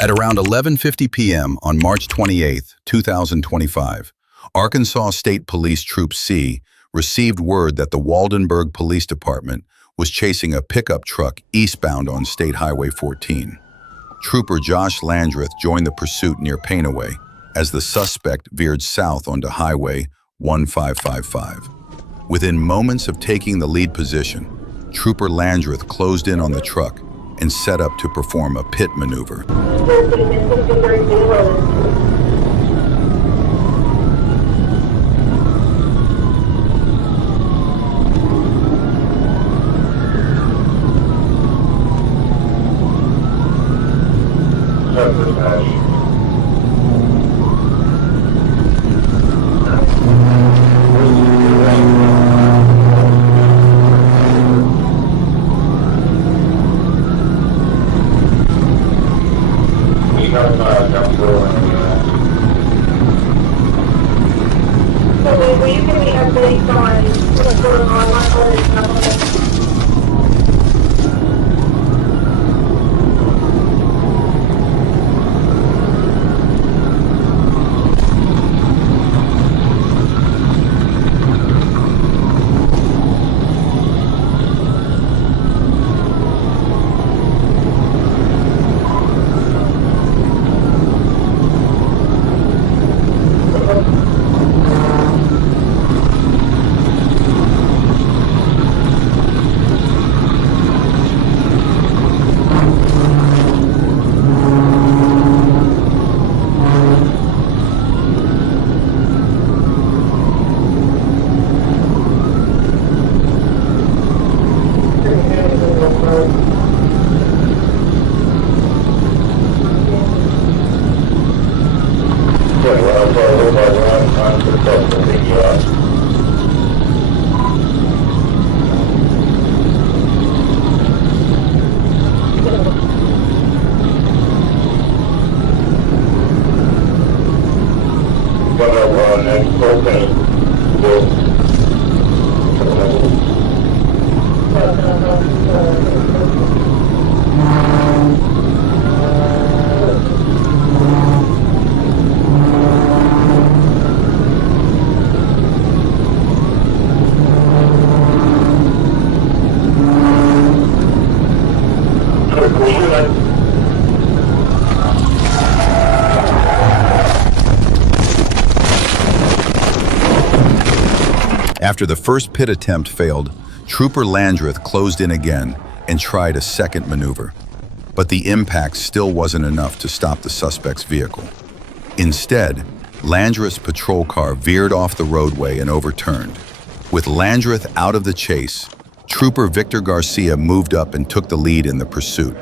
At around 11:50 p.m. on March 28, 2025, Arkansas State Police Troop C received word that the Waldenburg Police Department was chasing a pickup truck eastbound on State Highway 14. Trooper Josh Landreth joined the pursuit near Painaway as the suspect veered south onto Highway 1555. Within moments of taking the lead position, Trooper Landreth closed in on the truck and set up to perform a pit maneuver. Were you giving me updates on what's going on? After the first pit attempt failed, Trooper Landreth closed in again and tried a second maneuver. But the impact still wasn't enough to stop the suspect's vehicle. Instead, Landreth's patrol car veered off the roadway and overturned. With Landreth out of the chase, Trooper Victor Garcia moved up and took the lead in the pursuit.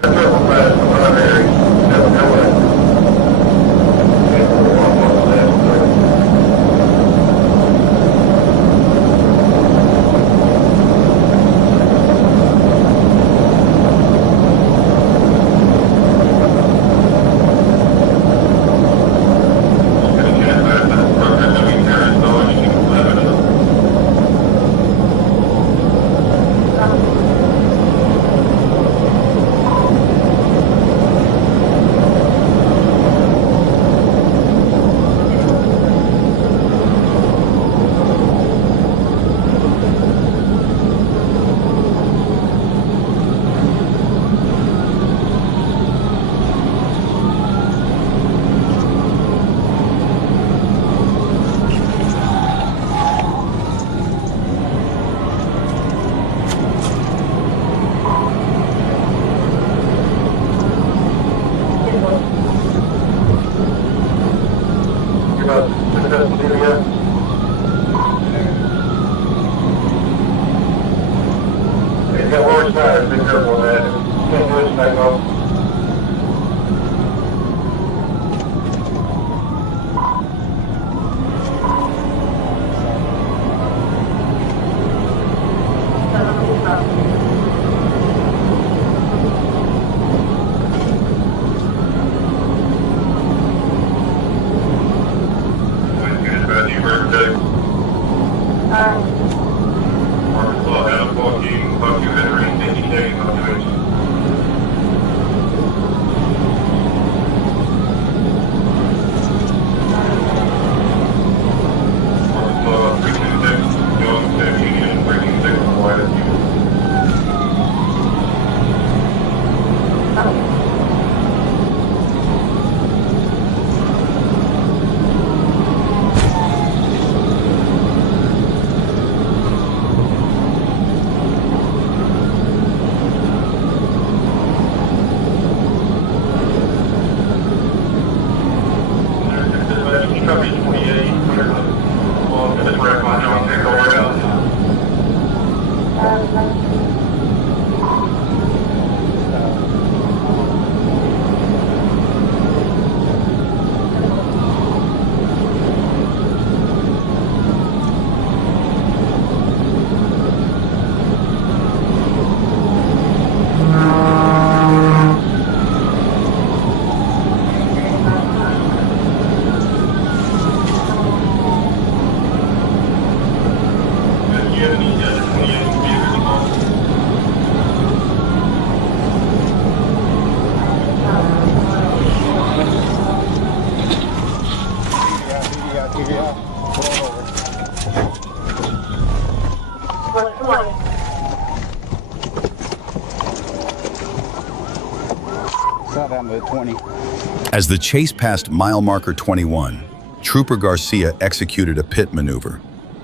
As the chase passed mile marker 21, Trooper Garcia executed a pit maneuver.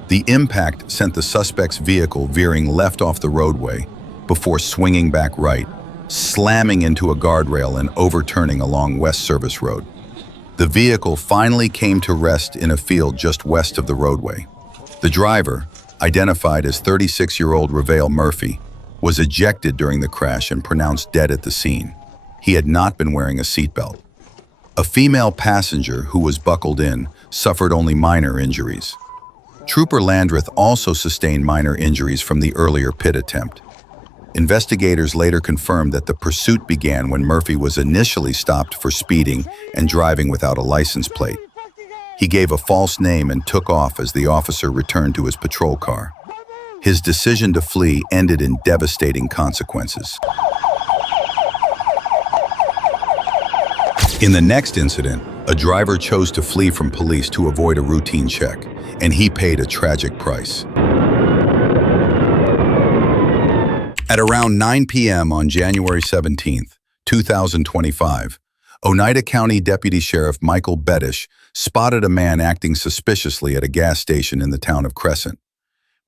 The impact sent the suspect's vehicle veering left off the roadway before swinging back right, slamming into a guardrail and overturning along West Service Road. The vehicle finally came to rest in a field just west of the roadway. The driver, identified as 36-year-old Ravale Murphy, was ejected during the crash and pronounced dead at the scene. He had not been wearing a seatbelt. A female passenger who was buckled in suffered only minor injuries. Trooper Landreth also sustained minor injuries from the earlier pit attempt. Investigators later confirmed that the pursuit began when Murphy was initially stopped for speeding and driving without a license plate. He gave a false name and took off as the officer returned to his patrol car. His decision to flee ended in devastating consequences. In the next incident, a driver chose to flee from police to avoid a routine check, and he paid a tragic price. At around 9 p.m. on January 17, 2025, Oneida County Deputy Sheriff Michael Bettish spotted a man acting suspiciously at a gas station in the town of Crescent.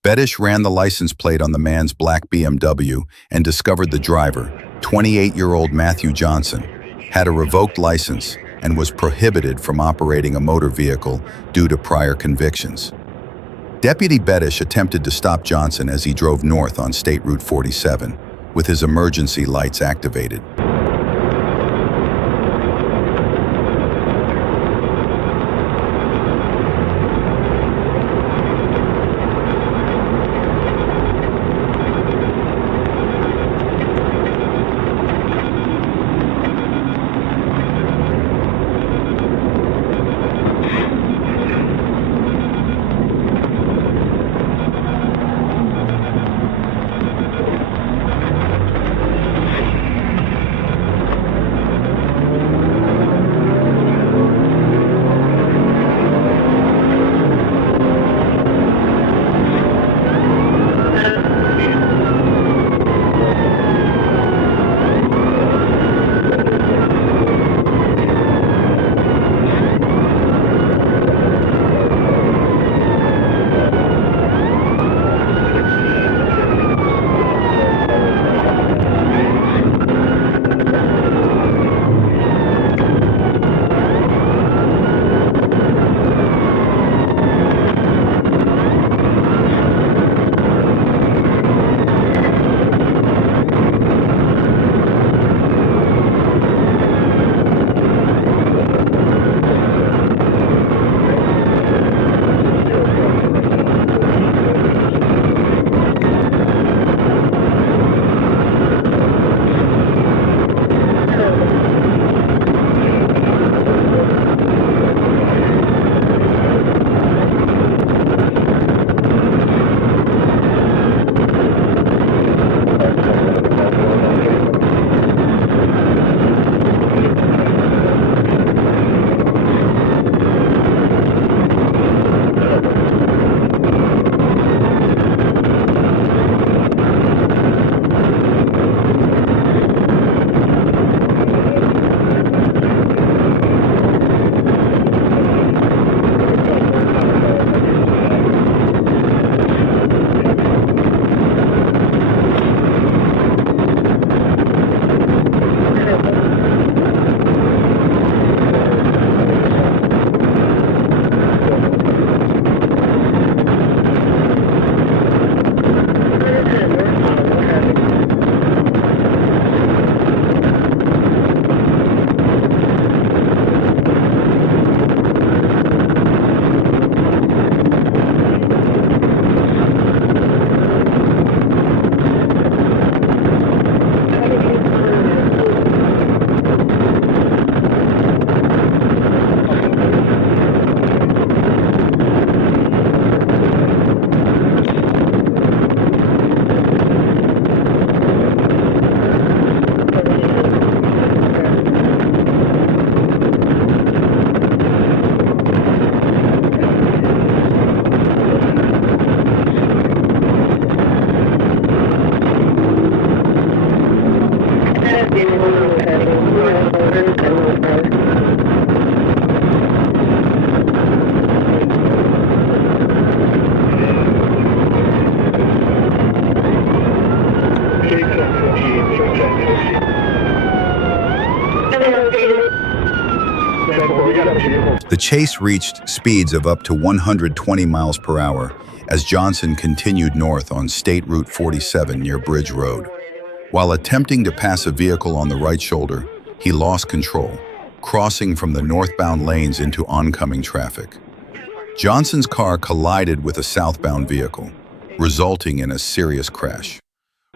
Bettish ran the license plate on the man's black BMW and discovered the driver, 28-year-old Matthew Johnson, had a revoked license and was prohibited from operating a motor vehicle due to prior convictions. Deputy Bettish attempted to stop Johnson as he drove north on State Route 47, with his emergency lights activated. The chase reached speeds of up to 120 miles per hour as Johnson continued north on State Route 47 near Bridge Road. While attempting to pass a vehicle on the right shoulder, he lost control, crossing from the northbound lanes into oncoming traffic. Johnson's car collided with a southbound vehicle, resulting in a serious crash.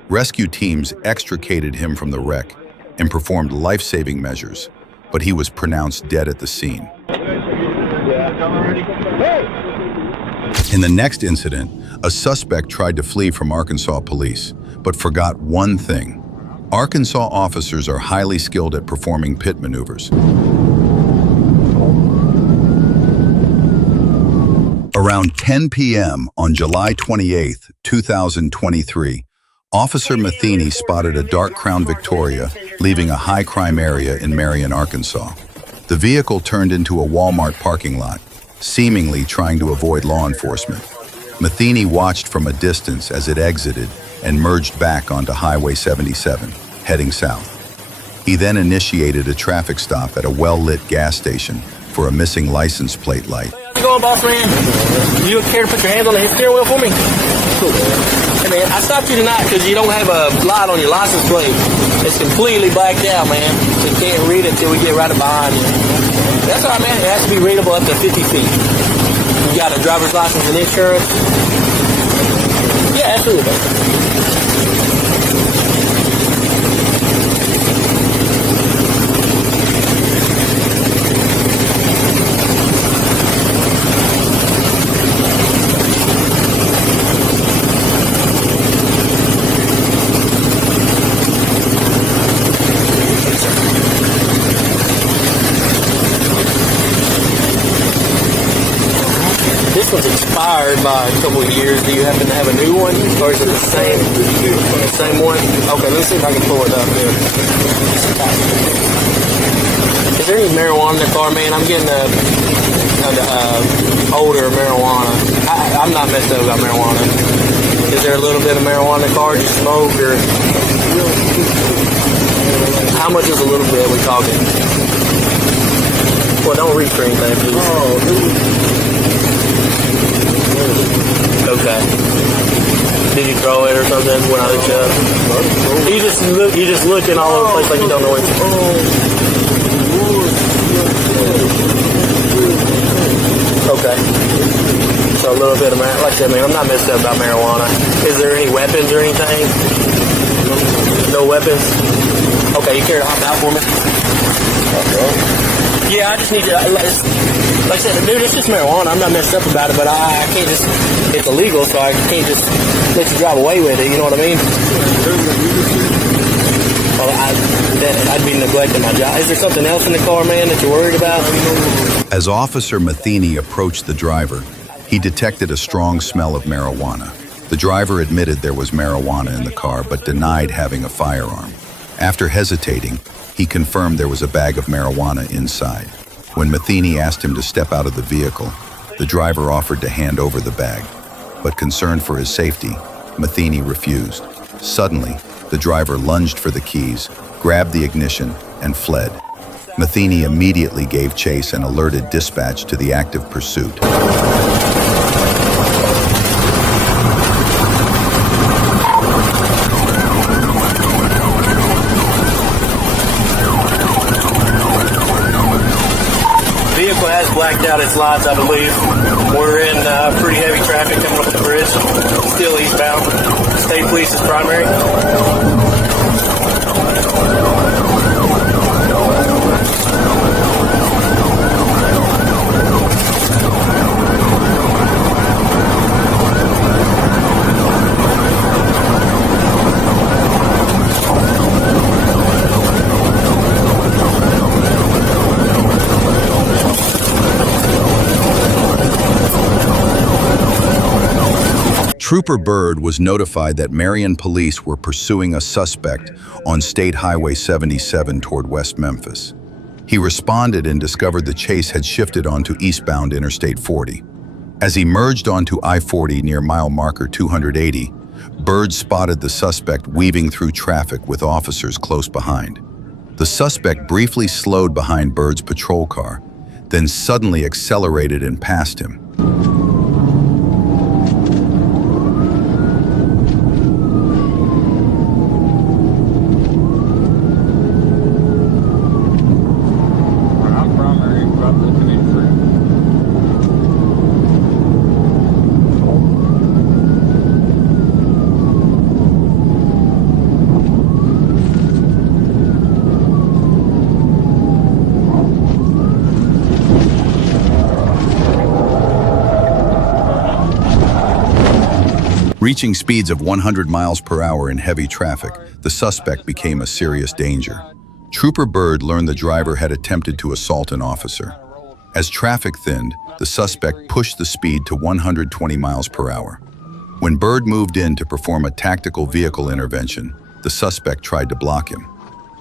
Rescue teams extricated him from the wreck and performed life-saving measures, but he was pronounced dead at the scene. In the next incident, a suspect tried to flee from Arkansas police, but forgot one thing. Arkansas officers are highly skilled at performing pit maneuvers. Around 10 p.m. on July 28, 2023, Officer Matheny spotted a dark Crown Victoria leaving a high-crime area in Marion, Arkansas. The vehicle turned into a Walmart parking lot, seemingly trying to avoid law enforcement. Matheny watched from a distance as it exited and merged back onto Highway 77, heading south. He then initiated a traffic stop at a well-lit gas station for a missing license plate light. How's it going, boss man? You care to put your hands on the steering wheel for me? Cool. Hey man, I stopped you tonight because you don't have a light on your license plate. It's completely blacked out, man. So you can't read it until we get right behind you. That's all right, man. It has to be readable up to 50 feet. You got a driver's license and insurance? Yeah, absolutely. This one's expired by a couple of years. Do you happen to have a new one? Or is it the same one? Okay, let's see if I can pull it up here. Is there any marijuana in the car, man? I'm getting older marijuana. I'm not messed up about marijuana. Is there a little bit of marijuana in the car? Do you smoke or? How much is a little bit we talking? Well, don't reach for anything, please. Okay. Did you throw it or something when I looked up? You just looking all over the place like you don't know what. Okay. So a little bit of marijuana. Like I said, man, I'm not messed up about marijuana. Is there any weapons or anything? No weapons? Okay, you care to hop out for me? Yeah, I just need to, like I said, dude, it's just marijuana. I'm not messed up about it, but I can't just, it's illegal, so I can't just let you drive away with it, you know what I mean? Well, I'd be neglecting my job. Is there something else in the car, man, that you're worried about? As Officer Matheny approached the driver, he detected a strong smell of marijuana. The driver admitted there was marijuana in the car, but denied having a firearm. After hesitating, he confirmed there was a bag of marijuana inside. When Matheny asked him to step out of the vehicle, the driver offered to hand over the bag. But concerned for his safety, Matheny refused. Suddenly, the driver lunged for the keys, grabbed the ignition, and fled. Matheny immediately gave chase and alerted dispatch to the active pursuit. Blacked out its lights, I believe. We're in pretty heavy traffic coming up the bridge. Still eastbound. State Police is primary. Trooper Bird was notified that Marion police were pursuing a suspect on State Highway 77 toward West Memphis. He responded and discovered the chase had shifted onto eastbound Interstate 40. As he merged onto I-40 near mile marker 280, Bird spotted the suspect weaving through traffic with officers close behind. The suspect briefly slowed behind Bird's patrol car then suddenly accelerated and passed him. I'm primary, probably coming through. Reaching speeds of 100 miles per hour in heavy traffic, the suspect became a serious danger. Trooper Bird learned the driver had attempted to assault an officer. As traffic thinned, the suspect pushed the speed to 120 miles per hour. When Bird moved in to perform a tactical vehicle intervention, the suspect tried to block him.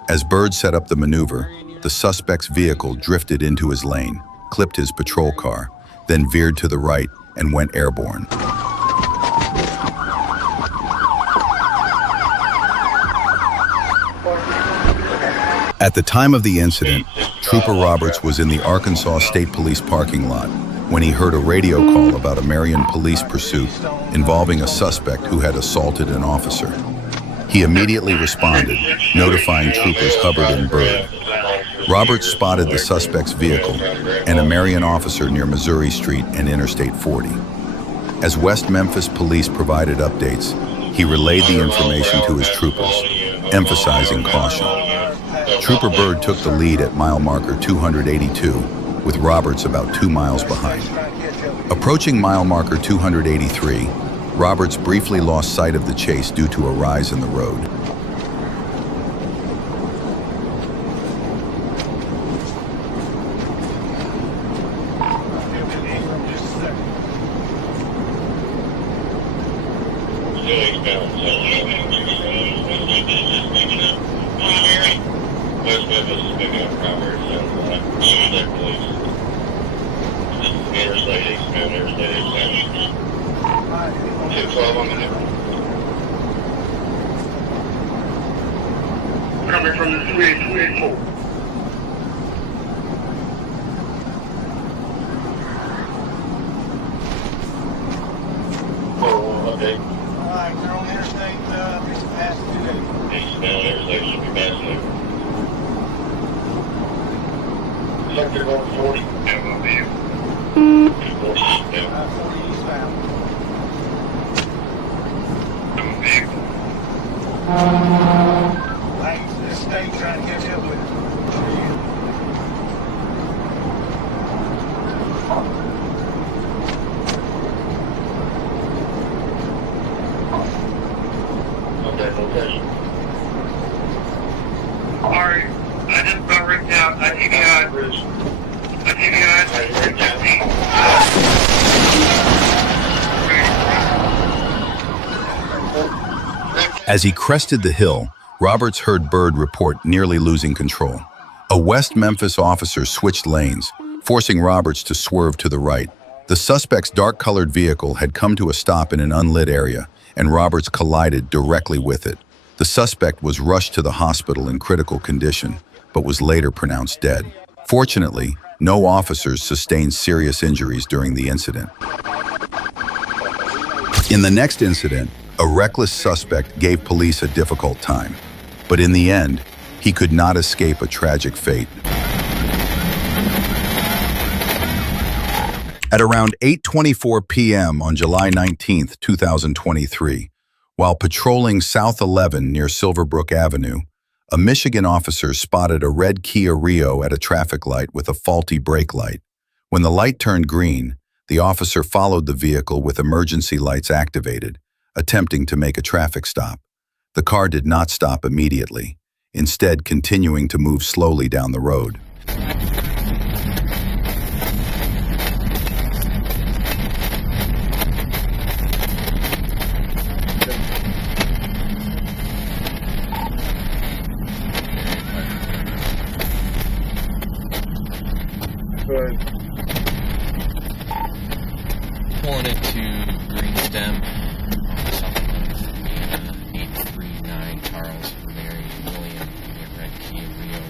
As Bird set up the maneuver, the suspect's vehicle drifted into his lane, clipped his patrol car, then veered to the right and went airborne. At the time of the incident, Trooper Roberts was in the Arkansas State Police parking lot when he heard a radio call about a Marion police pursuit involving a suspect who had assaulted an officer. He immediately responded, notifying Troopers Hubbard and Bird. Roberts spotted the suspect's vehicle and a Marion officer near Missouri Street and Interstate 40. As West Memphis police provided updates, he relayed the information to his troopers, emphasizing caution. Trooper Bird took the lead at mile marker 282, with Roberts about 2 miles behind. Approaching mile marker 283, Roberts briefly lost sight of the chase due to a rise in the road. West Memphis is picking up primary state police. Interstate eastbound, interstate eastbound. 212 on the number. Coming from the 384. Oh, okay. Alright, they're on the interstate, it's past 280. Eastbound, interstate should be passing over. Sector 140. Yeah, we'll be 40 eastbound. 40 eastbound. Vehicle. Thanks, the state trying to catch up with it. Okay, location. Alright, I just about ripped out. I TBI. I As he crested the hill, Roberts heard Bird report nearly losing control. A West Memphis officer switched lanes, forcing Roberts to swerve to the right. The suspect's dark-colored vehicle had come to a stop in an unlit area, and Roberts collided directly with it. The suspect was rushed to the hospital in critical condition, but was later pronounced dead. Fortunately, no officers sustained serious injuries during the incident. In the next incident, a reckless suspect gave police a difficult time, but in the end, he could not escape a tragic fate. At around 8:24 p.m. on July 19, 2023, while patrolling South 11 near Silverbrook Avenue, a Michigan officer spotted a red Kia Rio at a traffic light with a faulty brake light. When the light turned green, the officer followed the vehicle with emergency lights activated, attempting to make a traffic stop. The car did not stop immediately, instead continuing to move slowly down the road. Pulling into Greenstem, South Indiana, 839 Charles Mary William, near Red Kia Rio.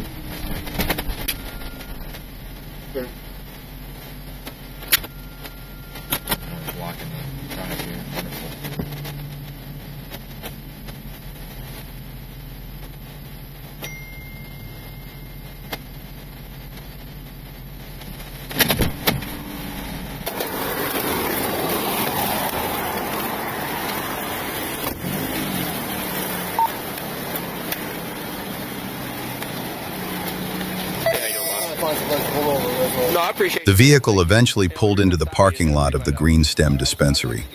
No, I appreciate The vehicle eventually pulled into the parking lot of the Green Stem dispensary.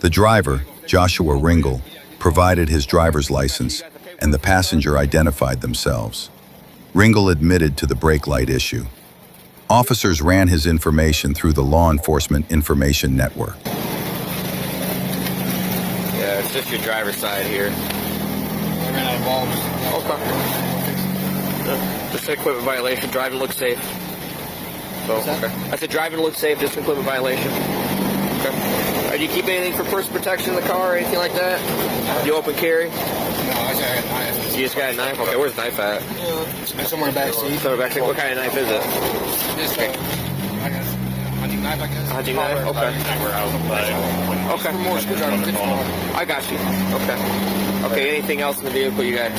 The driver, Joshua Ringel, provided his driver's license, and the passenger identified themselves. Ringel admitted to the brake light issue. Officers ran his information through the Law Enforcement Information Network. Yeah, it's just your driver's side here. Okay. Just an equipment violation. Driving looks safe. So, okay. I said driving looks safe, just an equipment violation. Okay. Do you keep anything for personal protection in the car or anything like that? Do you open carry? No, I just got a knife. You just got a knife? Okay, where's the knife at? It's somewhere in the back seat. So back seat. What kind of knife is it? This way. I guess. Hunting knife, I guess. Hunting knife? Okay. We're outside. Okay. More screwdriver. I got you. Okay. Okay, anything else in the vehicle? You got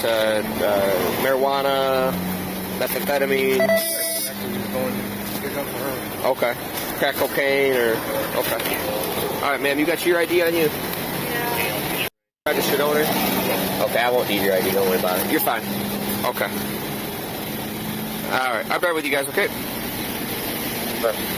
marijuana, methamphetamine. Okay. Crack cocaine or... Okay. All right, ma'am, you got your ID on you? Yeah. Registered owner? Okay, I won't need your ID. Don't worry about it. You're fine. Okay. All right. I'll be right with you guys, okay? Perfect.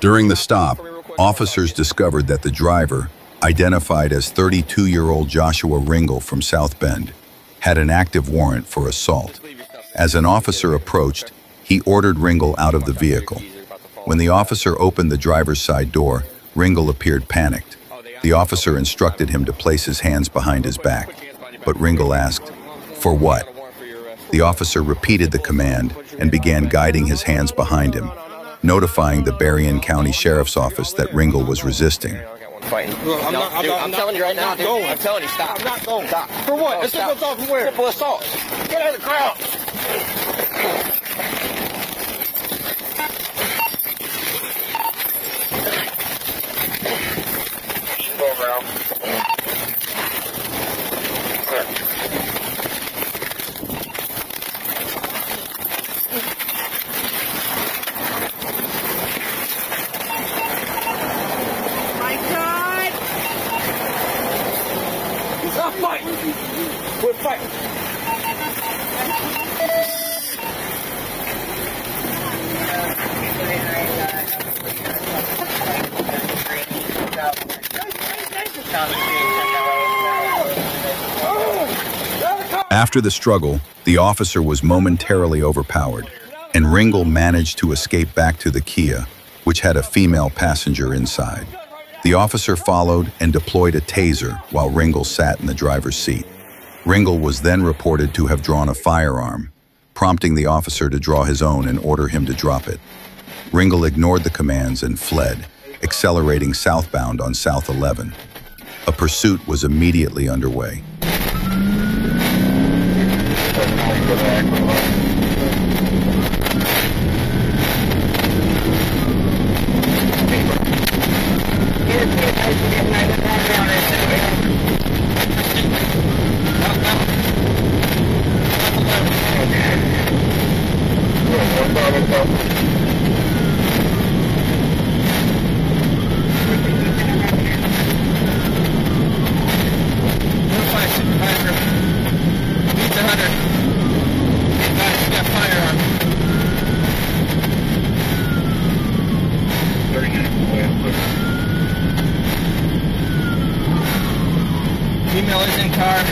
During the stop, officers discovered that the driver, identified as 32-year-old Joshua Ringel from South Bend, had an active warrant for assault. As an officer approached, he ordered Ringel out of the vehicle. When the officer opened the driver's side door, Ringel appeared panicked. The officer instructed him to place his hands behind his back, but Ringel asked, "For what?" The officer repeated the command and began guiding his hands behind him, notifying the Berrien County Sheriff's Office that Ringel was resisting. Fighting. I'm telling you right now, dude. I'm telling you, stop. I'm not going. Stop. For what? No, simple assault from where? Simple assault. Get out of the crowd. Go around. My God! Stop fighting. Quit fighting. After the struggle, the officer was momentarily overpowered, and Ringel managed to escape back to the Kia, which had a female passenger inside. The officer followed and deployed a taser while Ringel sat in the driver's seat. Ringel was then reported to have drawn a firearm, prompting the officer to draw his own and order him to drop it. Ringel ignored the commands and fled, accelerating southbound on South 11. A pursuit was immediately underway. Female is in car.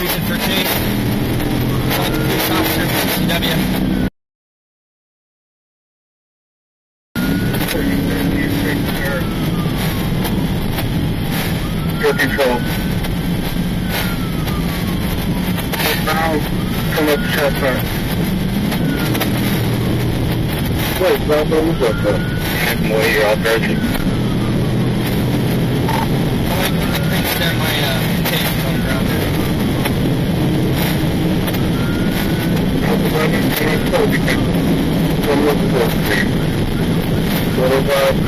Reason for chase. Police officer, CW. Your control. Now, come up to chest. Wait, now who's up there? And more, you're all dirty. Extend my case on the ground there. Come up close, please.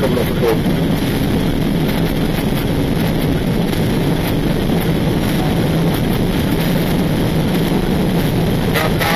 Come up close. Drop down.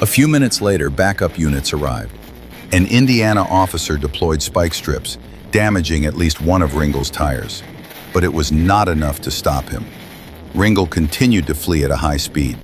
A few minutes later, backup units arrived. An Indiana officer deployed spike strips, damaging at least one of Ringel's tires. But it was not enough to stop him. Ringel continued to flee at a high speed.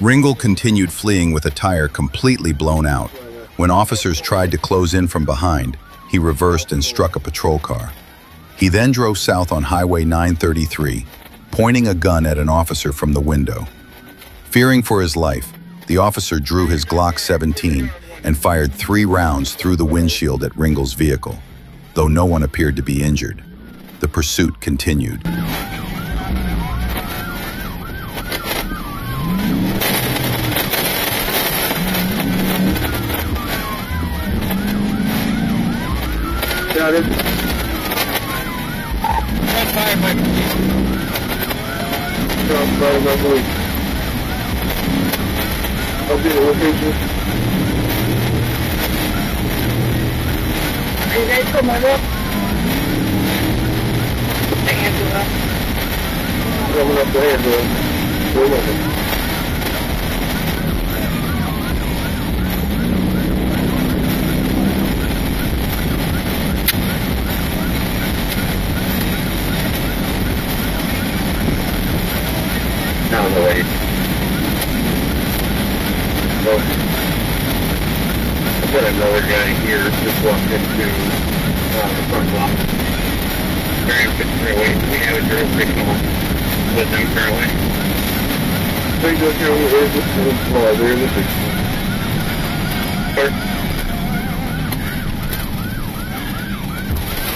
Ringel continued fleeing with a tire completely blown out. When officers tried to close in from behind, he reversed and struck a patrol car. He then drove south on Highway 933, pointing a gun at an officer from the window. Fearing for his life, the officer drew his Glock 17 and fired 3 rounds through the windshield at Ringel's vehicle. Though no one appeared to be injured, the pursuit continued. Got it. Red firefighter, please. I'll be the location. Are you guys coming up? The ambulance. Coming up the ambulance. We're looking. On the way. So, I've got another guy here just walked into the front block. We have a jurisdictional with them currently. They go through the law. They're in the six. Sir?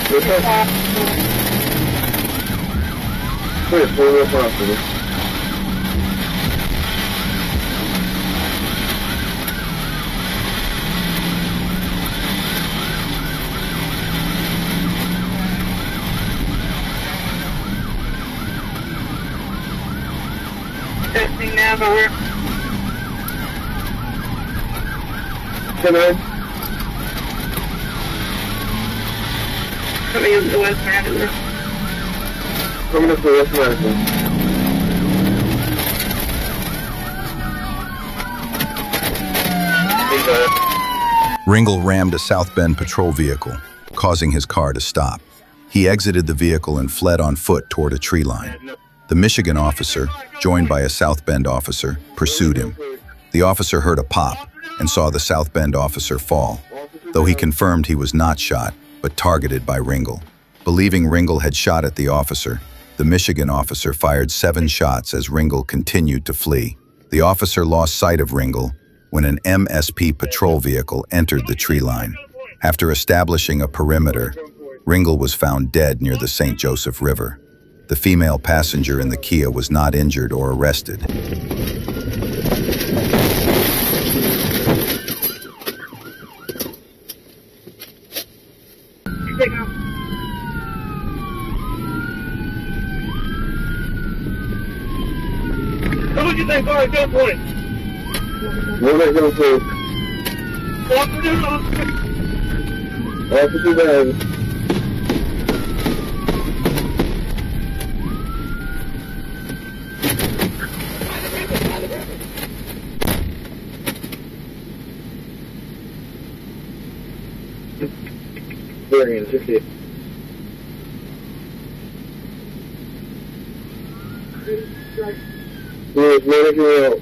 Good luck. Please, pull this off for this. somewhere? 10-9. Coming up to West Madison. Coming up to West Madison. He got it. Ringel rammed a South Bend patrol vehicle, causing his car to stop. He exited the vehicle and fled on foot toward a tree line. The Michigan officer, joined by a South Bend officer, pursued him. The officer heard a pop and saw the South Bend officer fall, though he confirmed he was not shot, but targeted by Ringel. Believing Ringel had shot at the officer, the Michigan officer fired 7 shots as Ringel continued to flee. The officer lost sight of Ringel when an MSP patrol vehicle entered the tree line. After establishing a perimeter, Ringel was found dead near the St. Joseph River. The female passenger in the Kia was not injured or arrested. What do you think? All right, go for it. What are they going to do? Officer down. Variant 50. Yes, managing out.